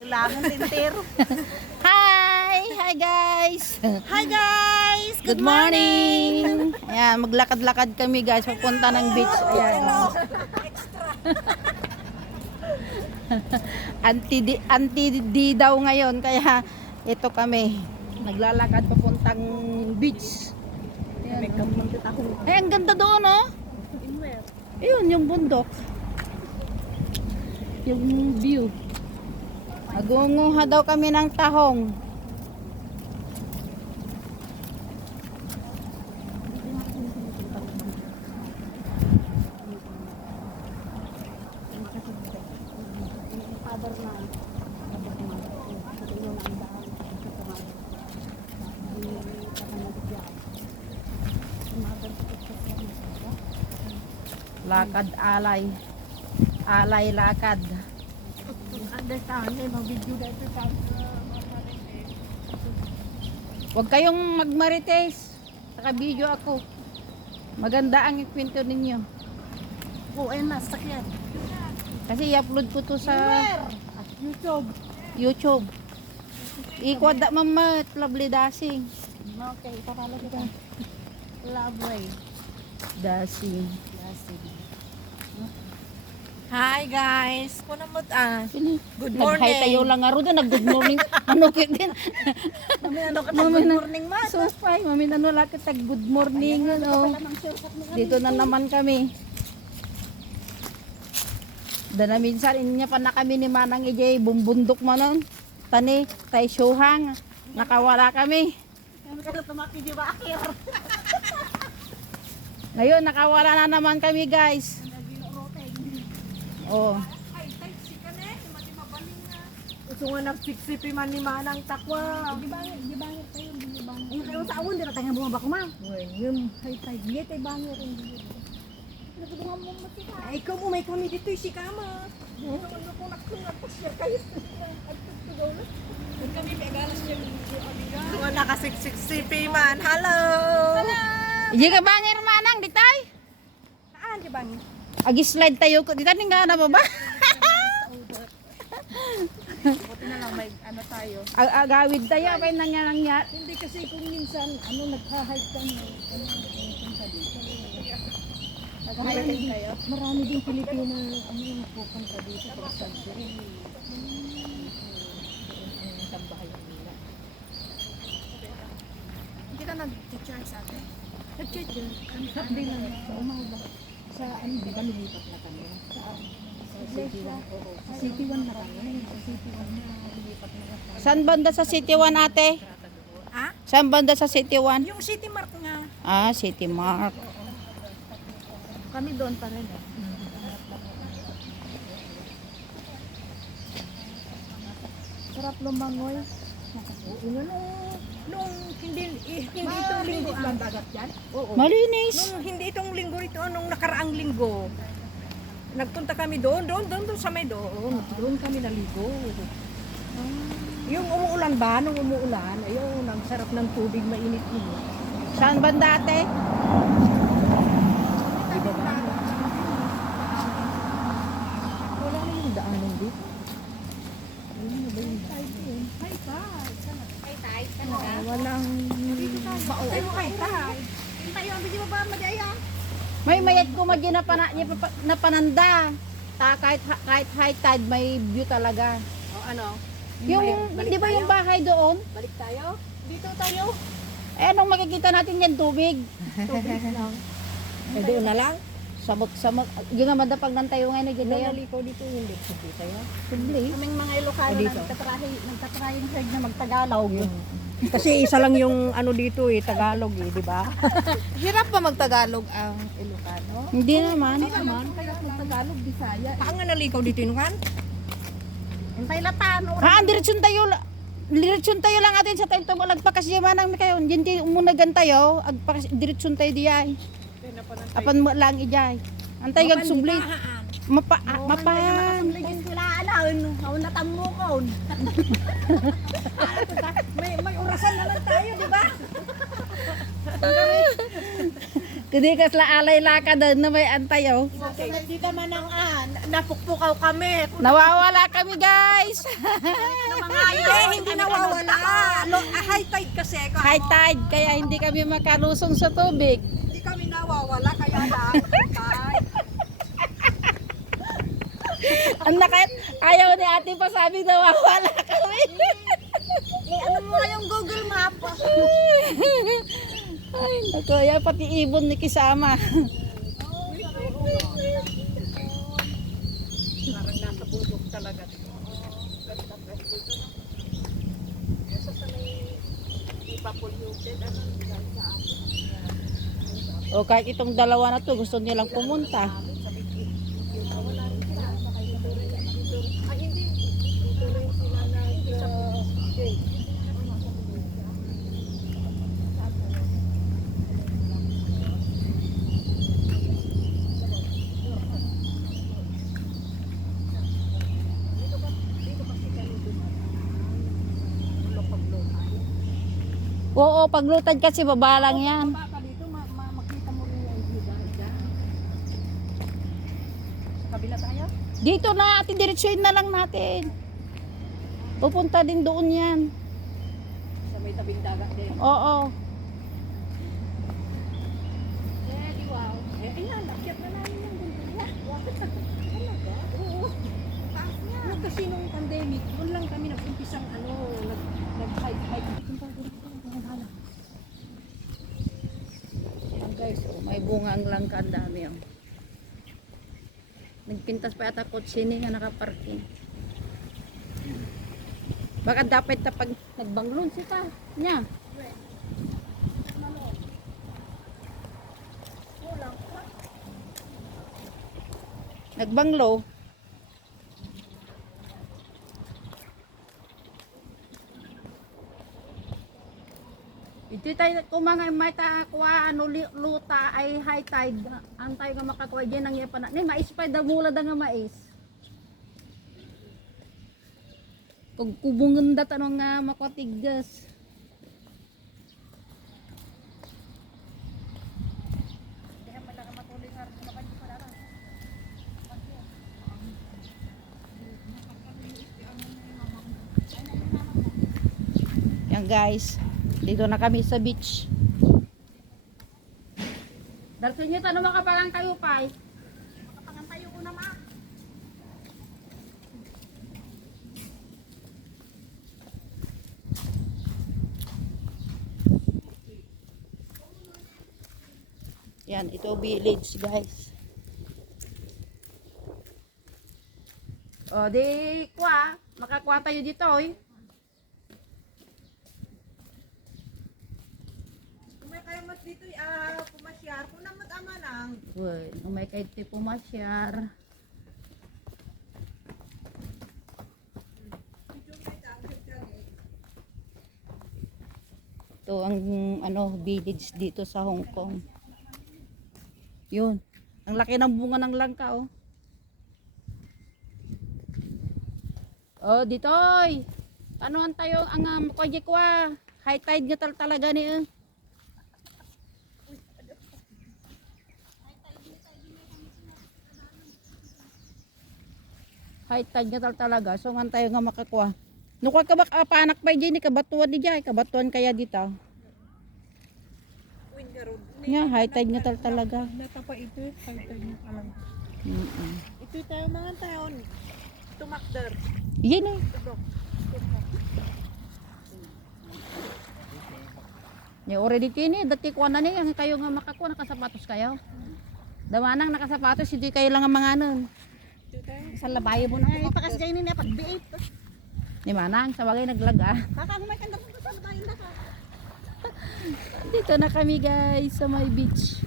Kailangan tintir. Hi guys. Hi guys! Good morning. Ayan, maglakad-lakad kami guys papunta ng beach. Ayan. Anti-D daw ngayon kaya ito kami. Naglalakad papuntang beach. Ayan. Ay, ang ganda doon, oh. Ayun, yung bundok. Yung view. Magunguha daw kami ng tahong. Lakad alay. Alay lakad. Huwag kayong magmarites. Saka video ako. Maganda ang ikwento ninyo. Oo, ayun na, sakyan. Kasi i-upload ko to sa YouTube. Ikwada mama, lovely dasing. Okay, papalagay ka. Lovely. Dasing. Hi guys! Good Nag-hi morning. tayo lang nga ro doon. Nag-good morning. Manukit din. Mami, ano ka Mami good na- morning ma? So, fine. Mami, ano lakit tag good morning. Ano. Dito na naman kami. Dana minsan, inya pa na kami ni Manang EJ. Bumbundok mo nun. Tani, tay syuhang. Nakawala kami. Ano ka na tumaki di ba akir? Ngayon, nakawala na naman kami guys. Oh. Gusto nga nagsiksipi man ni Manang takwa. Di bangit tayo, di bangit. Yung kayo sa awon, di na tayo bumaba ko ma. Yung hay-tay, di tayo bangit. Ay, ikaw mo, may kami dito yung sikama. Ano kung nakunat pa siya kayo. Kami may galas niya. Kung nakasiksipi man, hello! Hindi ka bangir Manang, ditay? Saan di bangit? Agi-slide tayo ko. Dito nga na ba ba? Buti na lang may ano tayo. Agawid tayo. Apay nangyari. Hindi kasi kung minsan, nagha-hike kami. Punta dito. Nag-hike kayo? Marami din Pilipino pupunta dito. Pero sabi tambahay nila. Hindi ka nag-charge sa atin? Nag-charge yun. Sabi lang sa umaga. Sa di ba lumipat na kami? Sa City 1. Sa City 1 na kami. Sa City 1 na lumipat na kami. Saan banda sa City 1 ate? Ah? Saan banda sa City 1? Yung City Mart nga. Ah, City Mart. Kami doon pa rin eh. Sarap lumangoy. Nung hindi itong linggo ang dagat yan? Oo. Malinis. Nung hindi itong linggo ito, nung nakaraang linggo, nagpunta kami doon sa may doon kami naligo. Yung umuulan ba, nung umuulan, ayun, ang sarap ng tubig, mainit-init. Saan banda ate? Wala na yung daanan dito. Ano na ba yung daanan? Walang... Ay mo kay tay. Tayo ang bigyan mo ba madaya? May mayat ko magin na pananda. Kahit high tide may view talaga. O ano? Yung di ba yung bahay doon? Balik tayo? Dito tayo. Eh anong makikita natin yan tubig? Tubig lang. Eh doon na lang? Samot. Yung nga madapag ng tayo ngayon Doon na naliko dito yung dito tayo. Subli. Kaming mga Ilocano dito. nagtatrahin hard na magtagalog. Kasi isa lang yung ano dito Tagalog di ba? Hirap ba magtagalog ang Ilocano? Hindi naman. Naman, kaya magtagalog, Bisaya. Baka nga nalikaw dito yung kan? Antay latano. Diretsun tayo lang atin sa tayo magpakas yaman kayo. Hindi umunagan tayo, agpakas diretsun tayo diay. Apan mo lang ijay. Antay gag subli. Mapan. Ligin sila ano natammo ko. May orasan na lang tayo, di ba? Kadi kasla alay laka na may antayo. Dito man ang napukpukaw kami. Nawawala kami guys. Hindi nawawala. High tide kasi. High tide kaya hindi kami makalusong sa tubig. Hindi kami nawawala kaya lang high tide. Ang nakit, ayaw ni ate pa sabi nawawala kami. Ano mo yung Google Map? Ay, naku, yan pati ibon ni Kisama. Parang nasa bundok talaga. Sa may iba polluted, O kahit itong dalawa na to gusto nilang pumunta. Oo, paglutad kasi baba lang yan. baka dito makita mo rin yung higaan dyan. Sa kabila tayo? Dito na, ate, diretsuin na lang natin. Pupunta din doon yan. Sa may tabing dagat din. Oo. Wow. Ayan, lakyat na namin yung bundok. Talaga? Oo. Taas niya. Kasi nung pandemic, doon lang kami nag-umpisang nag-hike. Ayan guys, oh, may bungang langka, ang dami oh. Nagpintas pa yata kotse ni nga nakaparking. Baka dapat na pag nagbanglon sita niya. Nagbanglo. Ito tayo kung mga may takuha ano luta ay high tide antay ka makakuha diyan ang yapan ni mais pa da mula da nga mais. Kung kubungan da tanong nga makwatigas. Yan guys, dito na kami sa beach. Darso nyo tanong makapalang kayo pa eh. Makapangan tayo ko na ma. Yan, ito village guys. O di kuha, makakuha tayo dito eh. Kung may kayo mas dito, pumasyar. Kung naman ama nang. Uy, umay kahit ti pumasyar. Ito ang ano village dito sa Hong Kong. Yun. Ang laki ng bunga ng langka oh. Oh, ditoy. Anuhan tayo ang pwede ko ah. High tide nga talaga ni eh. High tide nga talaga. So nga tayo nga makakuha. Nukwa ka ba panak pa dyan ni kabatuan di dyan. Kabatuan kaya dito. Nga, high tide nga talaga. Natapa ito, high tide mo alam. Ito tayo mga taon. Tumakder. Yan eh. Ni already kini dati kuha na ni ang kayo nga makakuha nakasapatos kayo. Damanang nakasapatos hindi kayo lang ang mga nun. Sa labayo mo na. Ay, pakas kayo nila pag-biit. Ni manang sa bagay naglaga. Kakagumay ka na sa labayo na ka. Dito na kami guys sa my beach.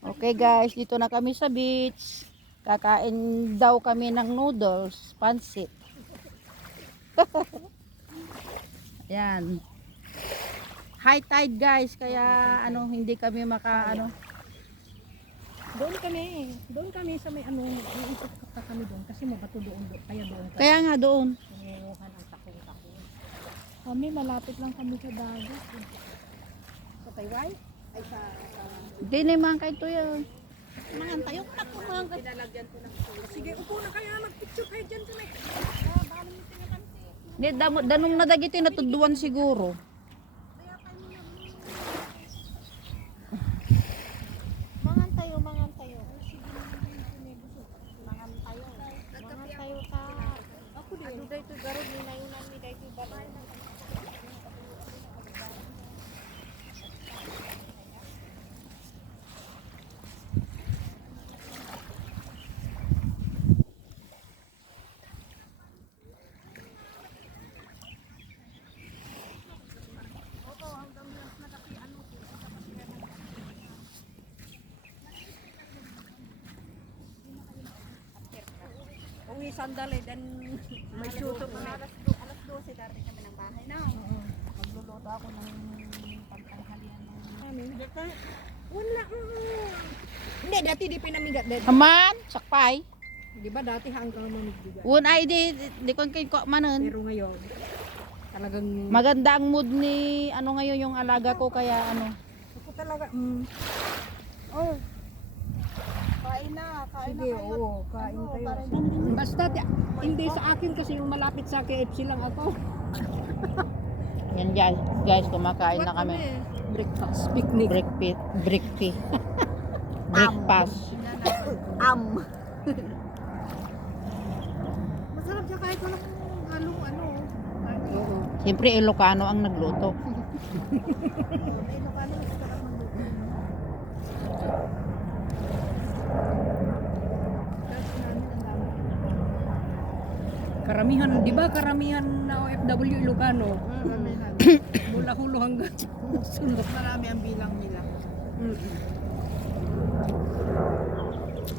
Okay guys, dito na kami sa beach. Kakain daw kami ng noodles, pansit. Ayan. High tide guys, kaya ano hindi kami maka ano. Doon kami sa may iisip ka kami doon kasi mabato doon, kaya doon kami. Kaya nga doon. Kumuha ng takong-takong. Kami malapit lang kami sa dagat. Sa Taiwan? Hindi na yung mga kaito yan. Mga tayo, naku, mga Sige, upo na kayo. Mag-picture kayo dyan sa may. Hindi, danong nadagiti natuduan siguro. Mangan tayo. Mangan tayo ta. Ako din. Ano dahito garod ni nayunan mi dahito balay. Uwi sandali, then may syuto pa na. Alas 12 darating kami ng bahay na. Magluluto ako ng pagtanghalian ng Wala. Hindi, dati di pinamigat. Aman, sakpay. Di ba dati hanggang mamigbigat. Un ay di kon kay ko manon. Pero ngayon, talagang Maganda ang mood ni ano ngayon yung alaga ko kaya ano. ako talaga, Oh. Kain na sige, oo, kain Ano, kayo. parang- Basta, hindi sa akin kasi yung malapit sa KFC lang ako. Yan guys, kumakain na kami. Breakfast, picnic. Breakfast. Masarap siya kahit walang halong ano. Oo. Siyempre Ilocano ang nagluto. Ay, Ilocano, masarap magluto. Karamihan, di ba karamihan na OFW Ilocano? Mula hulo hanggang sundok. Marami ang bilang nila.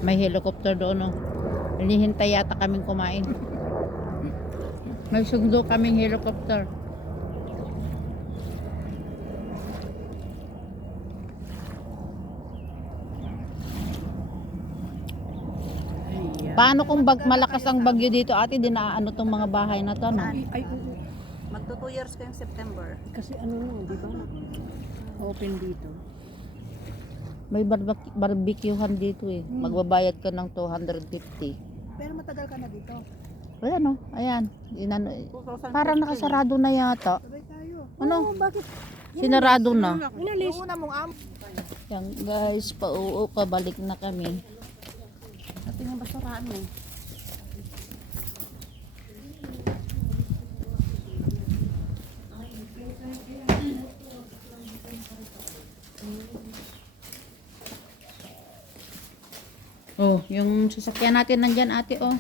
May helicopter doon, no? Hinihintay yata kaming kumain. May sundo kaming helicopter. Paano kung malakas ang bagyo dito, ate? Di naaano tong mga bahay na to, no? Ay, oo. Magto 2 years kayong September. Kasi ano no, di ba? Open dito. May barbecuehan dito eh. Magbabayad ka ng 250. Pero matagal ka na dito. Ayan, no? Ayan. Inano, 2015. parang nakasarado na yata. Sabay tayo. Ano? Bakit? Sinarado na. Inalis. Yung una mong Yan guys, pauo pabalik na kami. At yung basurahan mo. Oh, yung sasakyan natin nandyan ate, oh.